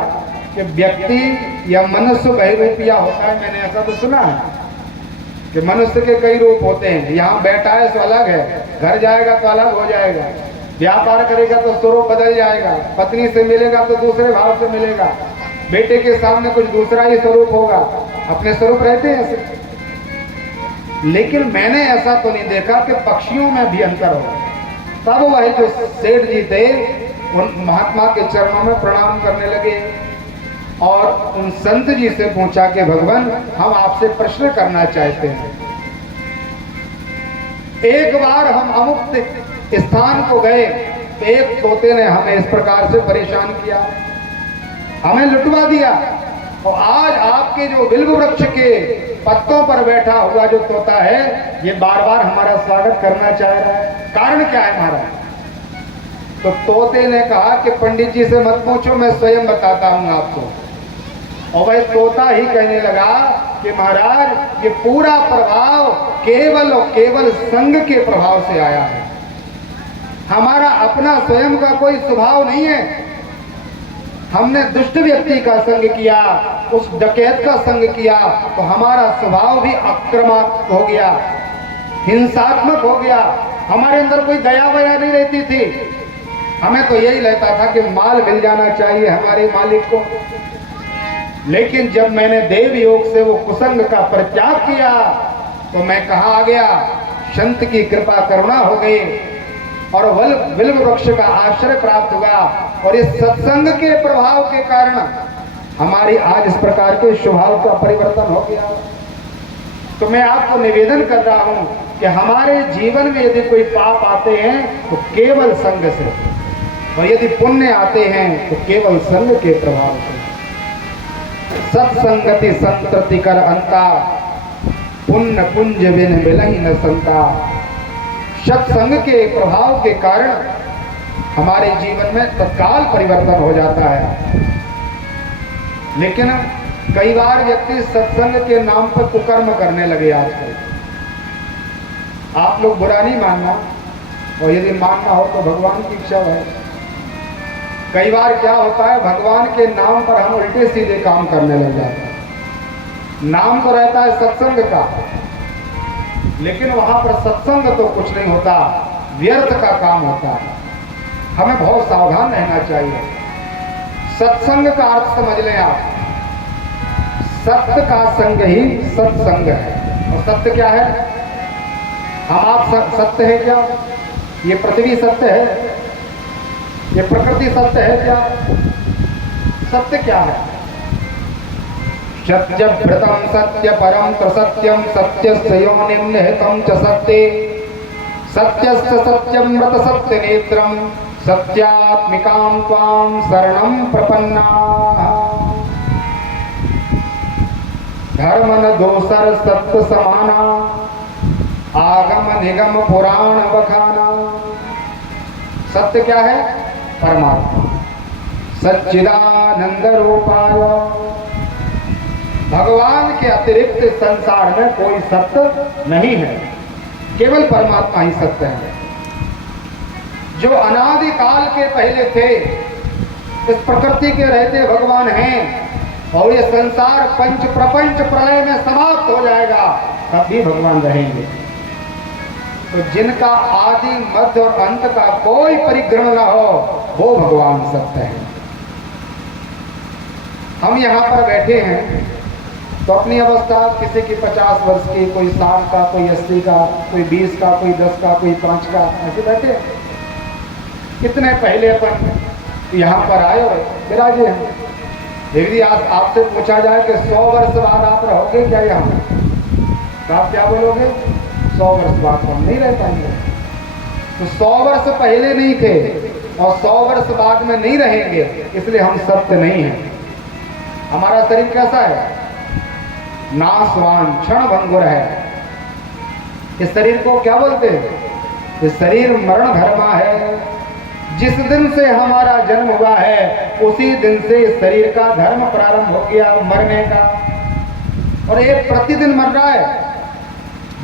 कि व्यक्ति या मनुष्य बहुरूपिया होता है, मैंने ऐसा तो सुना है कि मनुष्य के कई रूप होते हैं, यहाँ बैठा है तो अलग है, घर जाएगा तो अलग हो जाएगा, व्यापार करेगा तो स्वरूप बदल जाएगा, पत्नी से मिलेगा तो दूसरे भाव से मिलेगा, बेटे के सामने कुछ दूसरा ही स्वरूप होगा, अपने स्वरूप रहते हैं ऐसे। लेकिन मैंने ऐसा तो नहीं देखा कि पक्षियों में भी अंतर हो। तब वही जो सेठ जी थे उन महात्मा के चरणों में प्रणाम करने लगे और उन संत जी से पूछा कि भगवान हम आपसे प्रश्न करना चाहते हैं। एक बार हम अमुक स्थान को गए तो एक तोते ने हमें इस प्रकार से परेशान किया, हमें लुटवा दिया, और आज आपके जो बिल्व वृक्ष के पत्तों पर बैठा हुआ जो तोता है ये बार बार हमारा स्वागत करना चाह रहा है, कारण क्या है महाराज? तो तोते ने कहा कि पंडित जी से मत पूछो, मैं स्वयं बताता हूं आपको। और वह तोता ही कहने लगा कि महाराज ये पूरा प्रभाव केवल और केवल संग के प्रभाव से आया है, हमारा अपना स्वयं का कोई स्वभाव नहीं है। हमने दुष्ट व्यक्ति का संग किया, उस डकैत का संग किया तो हमारा स्वभाव भी आक्रामक हो गया, हिंसात्मक हो गया, हमारे अंदर कोई दया वया नहीं रहती थी, हमें तो यही लगता था कि माल मिल जाना चाहिए हमारे मालिक को। लेकिन जब मैंने देव योग से वो कुसंग का परित्याग किया तो मैं कहाँ आ गया? संत की कृपा करुणा हो गई और बिल्व वृक्ष का आश्रय प्राप्त हुआ और इस सत्संग के प्रभाव के कारण हमारी आज इस प्रकार के स्वभाव का परिवर्तन हो गया। तो मैं आपको निवेदन कर रहा हूं कि हमारे जीवन में यदि कोई पाप आते हैं तो केवल संग से, और यदि पुण्य आते हैं तो केवल संग के प्रभाव से। सत्संगति संतति कर अंता, पुण्य कुंज बिन मिलहि न संता। सत्संग के प्रभाव के कारण हमारे जीवन में तत्काल परिवर्तन हो जाता है। लेकिन कई बार व्यक्ति सत्संग के नाम पर कुकर्म करने लगे आजकल। आप लोग बुरा नहीं मानना, और यदि मानना हो तो भगवान की इच्छा है। कई बार क्या होता है, भगवान के नाम पर हम उल्टे सीधे काम करने लग जाते हैं। नाम तो रहता है सत्संग का, लेकिन वहां पर सत्संग तो कुछ नहीं होता, व्यर्थ का काम होता है। हमें बहुत सावधान रहना चाहिए। सत्संग का अर्थ समझ लें आप, सत्य का संग ही सत्संग है। और सत्य क्या है? हम आप सत्य है क्या? ये पृथ्वी सत्य है? ये प्रकृति सत्य है क्या? सत्य क्या है? सत्य व्रतम सत्य परम प्रसत्यम सत्यस्य योनिं निहितं च सत्ये सत्यस्य सत्यम व्रत सत्य नेत्रम सत्यात्मिकां त्वां शरणं प्रपन्नाः। धर्म न दोसर सत्य समाना, आगम निगम पुराण बखाना। सत्य क्या है? परमात्मा सच्चिदानंद रूपाय। भगवान के अतिरिक्त संसार में कोई सत्य नहीं है, केवल परमात्मा ही सत्य है। जो अनादि काल के पहले थे, इस प्रकृति के रहते भगवान हैं, और ये संसार पंच प्रपंच प्रलय में समाप्त हो जाएगा, तब भी भगवान रहेंगे। तो जिनका आदि मध्य और अंत का कोई परिग्रह न हो, वो भगवान सत्य है। हम यहाँ पर बैठे हैं तो अपनी अवस्था किसी की 50 वर्ष की, कोई 60 का, कोई 80 का, कोई 20 का, कोई 10 का, कोई 5 का, ऐसे बैठे हैं। कितने पहले अपन यहाँ पर आए और विराजे हैं। यदि आपसे पूछा जाए कि 100 वर्ष बाद आप रहोगे क्या यहाँ, तो आप क्या बोलोगे? 100 वर्ष बाद तो हम नहीं रह पाएंगे। तो 100 वर्ष पहले नहीं थे और 100 वर्ष बाद में नहीं रहेंगे, इसलिए हम सत्य नहीं हैं। हमारा शरीर कैसा है? नाशवान क्षण भंगुर है। इस शरीर को क्या बोलते हैं? इस शरीर मरण धर्मा है। जिस दिन से हमारा जन्म हुआ है, उसी दिन से इस शरीर का धर्म प्रारंभ हो गया मरने का, और ये प्रतिदिन मर रहा है।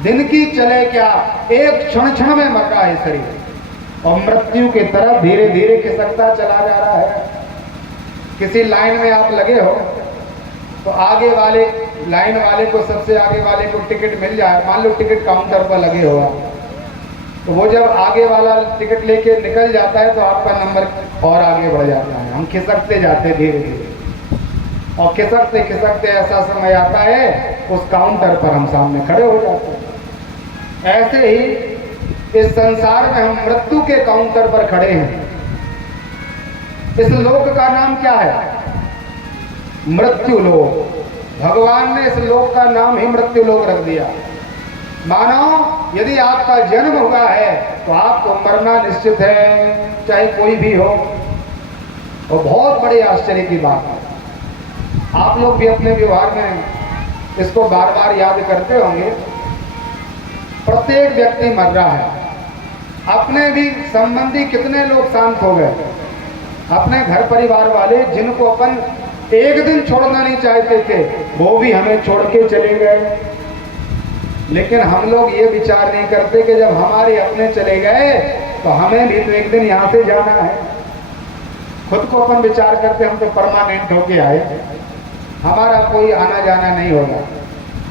दिन की चले क्या, एक क्षण क्षण में मर रहा है शरीर, और मृत्यु की तरफ धीरे धीरे खिसकता चला जा रहा है। किसी लाइन में आप लगे हो तो आगे वाले लाइन वाले को, सबसे आगे वाले को टिकट मिल जाए। मान लो टिकट काउंटर पर लगे हो आप, तो वो जब आगे वाला टिकट लेके निकल जाता है तो आपका नंबर और आगे बढ़ जाता है। हम खिसकते जाते हैं धीरे धीरे, और खिसकते खिसकते ऐसा समय आता है उस काउंटर पर हम सामने खड़े हो जाते हैं। ऐसे ही इस संसार में हम मृत्यु के काउंटर पर खड़े हैं। इस लोक का नाम क्या है? मृत्यु लोक। भगवान ने इस लोक का नाम ही मृत्यु लोक रख दिया। मानो यदि आपका जन्म हुआ है तो आपको मरना निश्चित है, चाहे कोई भी हो। और बहुत बड़े आश्चर्य की बात है, आप लोग भी अपने व्यवहार में इसको बार बार याद करते होंगे। प्रत्येक व्यक्ति मर रहा है। अपने भी संबंधी कितने लोग शांत हो गए, अपने घर परिवार वाले जिनको अपन एक दिन छोड़ना नहीं चाहते थे, वो भी हमें छोड़ के चले गए। लेकिन हम लोग ये विचार नहीं करते कि जब हमारे अपने चले गए तो हमें भी तो एक दिन यहाँ से जाना है। खुद को अपन विचार करते हम तो परमानेंट होके आए, हमारा कोई आना जाना नहीं होगा।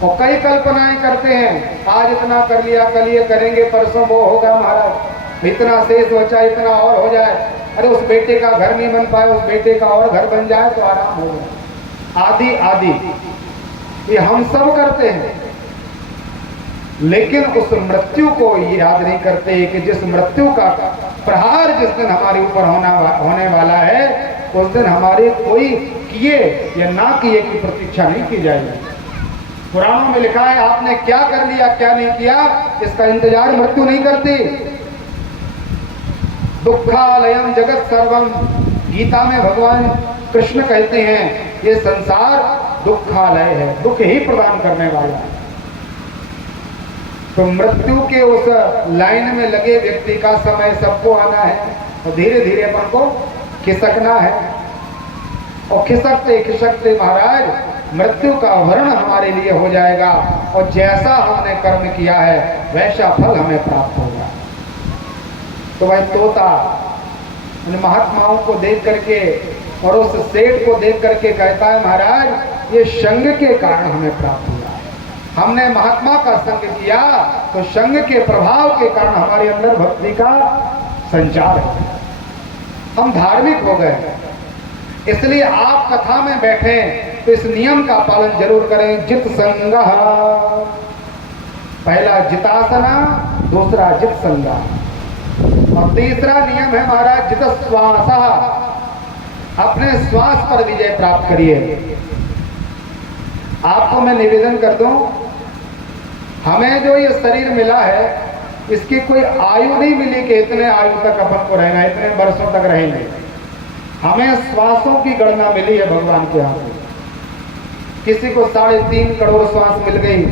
और कई कल्पनाएं करते हैं, आज इतना कर लिया, कल ये करेंगे, परसों वो होगा महाराज, इतना शेष बचा, इतना और हो जाए, अरे उस बेटे का घर नहीं बन पाए, उस बेटे का और घर बन जाए तो आराम होगा। आदि आदि ये हम सब करते हैं। लेकिन उस मृत्यु को याद नहीं करते कि जिस मृत्यु का प्रहार जिस दिन हमारे ऊपर होने वाला है, उस दिन हमारे कोई किए या ना किए की प्रतीक्षा नहीं की जाएगी। पुराणों में लिखा है आपने क्या कर लिया क्या नहीं किया, इसका इंतजार मृत्यु नहीं करती। दुखालयम जगत सर्वम, गीता में भगवान कृष्ण कहते हैं ये संसार दुखालय है, दुख ही प्रदान करने वाला है। तो मृत्यु के उस लाइन में लगे व्यक्ति का समय सबको आना है और धीरे धीरे अपन को खिसकना है। और खिसकते खिसकते महाराज मृत्यु का वर्ण हमारे लिए हो जाएगा और जैसा हमने कर्म किया है वैसा फल हमें प्राप्त होगा। तो भाई तोता महात्माओं को देख करके और उस सेठ को देख करके कहता है महाराज ये संग के कारण हमें प्राप्त हुआ, हमने महात्मा का संग किया तो संग के प्रभाव के कारण हमारे अंदर भक्ति का संचार हो गया, हम धार्मिक हो गए। इसलिए आप कथा में बैठे तो इस नियम का पालन जरूर करें। जित संगः, पहला जितासना, दूसरा जित संगा, और तीसरा नियम है महाराज जित श्वास, अपने श्वास पर विजय प्राप्त करिए। आपको मैं निवेदन कर दूं, हमें जो ये शरीर मिला है इसकी कोई आयु नहीं मिली कि इतने आयु तक अपन को रहना, इतने वर्षों तक रहेंगे। हमें श्वासों की गणना मिली है भगवान के हाथ में। किसी को 3.5 करोड़ श्वास मिल गई,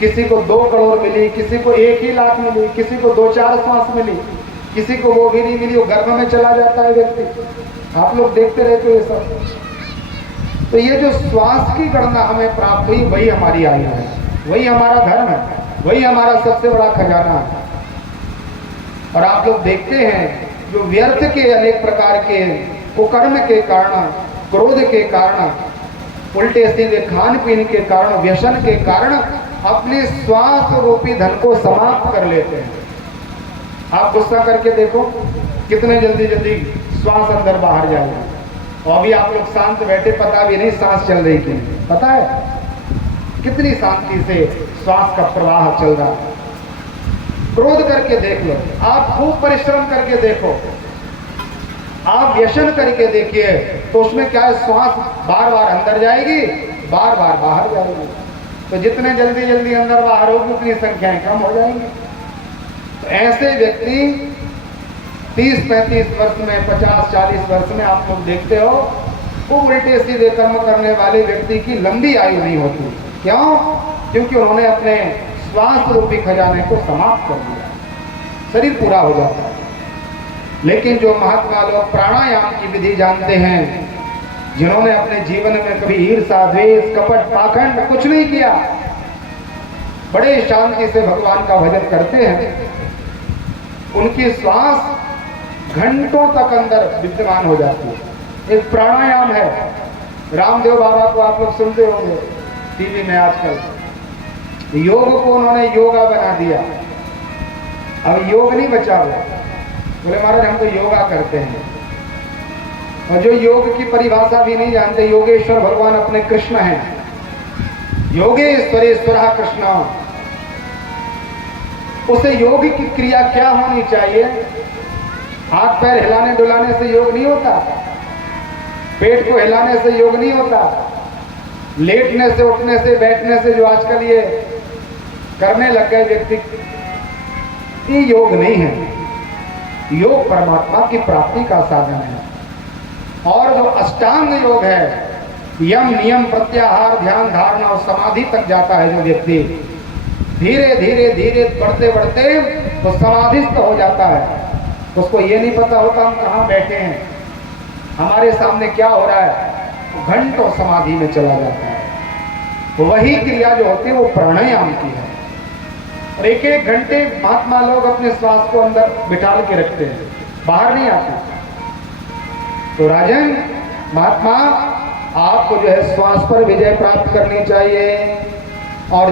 किसी को 2 करोड़ मिली, किसी को 1 ही लाख मिली, किसी को 2-4 श्वास मिली, किसी को वो भी नहीं मिली, वो गर्भ में चला जाता है व्यक्ति। आप लोग देखते रहते हो ये सब। तो ये जो श्वास की गणना हमें प्राप्त हुई वही हमारी आयु है, वही हमारा धर्म है, वही हमारा सबसे बड़ा खजाना है। और आप लोग देखते हैं जो व्यर्थ के अनेक प्रकार के कुकर्म के कारण, क्रोध के कारण, उल्टे सीधे खान पीन के कारण, व्यसन के कारण अपने श्वास रूपी धन को समाप्त कर लेते हैं। आप गुस्सा करके देखो कितने जल्दी जल्दी श्वास अंदर बाहर जाएगा, और अभी आप लोग शांत बैठे, पता भी नहीं सांस चल रही कि नहीं, पता है कितनी शांति से श्वास का प्रवाह चल रहा है। क्रोध करके देख लो, आप खूब परिश्रम करके देखो, आप व्यसन करके देखिए, तो उसमें क्या है, श्वास बार बार अंदर जाएगी, बार बार बाहर जाएगी। तो जितने जल्दी जल्दी अंदर बाहर होगी उतनी संख्याएं कम हो जाएंगी। तो ऐसे व्यक्ति 30-35 वर्ष में, 50-40 वर्ष में आप लोग देखते हो वो उल्टे सीधे कर्म करने वाले व्यक्ति की लंबी आयु नहीं होती। क्यों? क्योंकि उन्होंने अपने श्वास रूपी खजाने को समाप्त कर दिया, शरीर पूरा हो जाता है। लेकिन जो महात्मा लोग प्राणायाम की विधि जानते हैं, जिन्होंने अपने जीवन में कभी ईर्ष्या, द्वेष, कपट, पाखंड कुछ नहीं किया, बड़े शांति से भगवान का भजन करते हैं, उनकी श्वास घंटों तक अंदर विद्यमान हो जाती है। एक प्राणायाम है, रामदेव बाबा को आप लोग सुनते होंगे टीवी में आजकल, योग को उन्होंने योगा बना दिया। अब योग नहीं बचा हुआ, बोले महाराज हम तो योगा करते हैं, और जो योग की परिभाषा भी नहीं जानते, योगेश्वर भगवान अपने कृष्ण हैं, योगेश्वरेश्वर कृष्ण। उसे योग की क्रिया क्या होनी चाहिए? हाथ पैर हिलाने डुलाने से योग नहीं होता, पेट को हिलाने से योग नहीं होता, लेटने से, उठने से, बैठने से जो आजकल ये करने लग गए व्यक्ति, ये योग नहीं है। योग परमात्मा की प्राप्ति का साधन है। और जो अष्टांग योग है, यम नियम प्रत्याहार ध्यान धारणा और समाधि तक जाता है जो व्यक्ति, धीरे धीरे धीरे बढ़ते बढ़ते तो समाधिस्थ हो जाता है। उसको ये नहीं पता होता हम कहाँ बैठे हैं, हमारे सामने क्या हो रहा है, घंटों समाधि में चला जाता है। वही क्रिया जो होती है वो प्राणायाम की है। और 1-1 घंटे महात्मा लोग अपने श्वास को अंदर बिठाल के रखते हैं, बाहर नहीं आते। तो राजन महात्मा, आपको जो है श्वास पर विजय प्राप्त करनी चाहिए और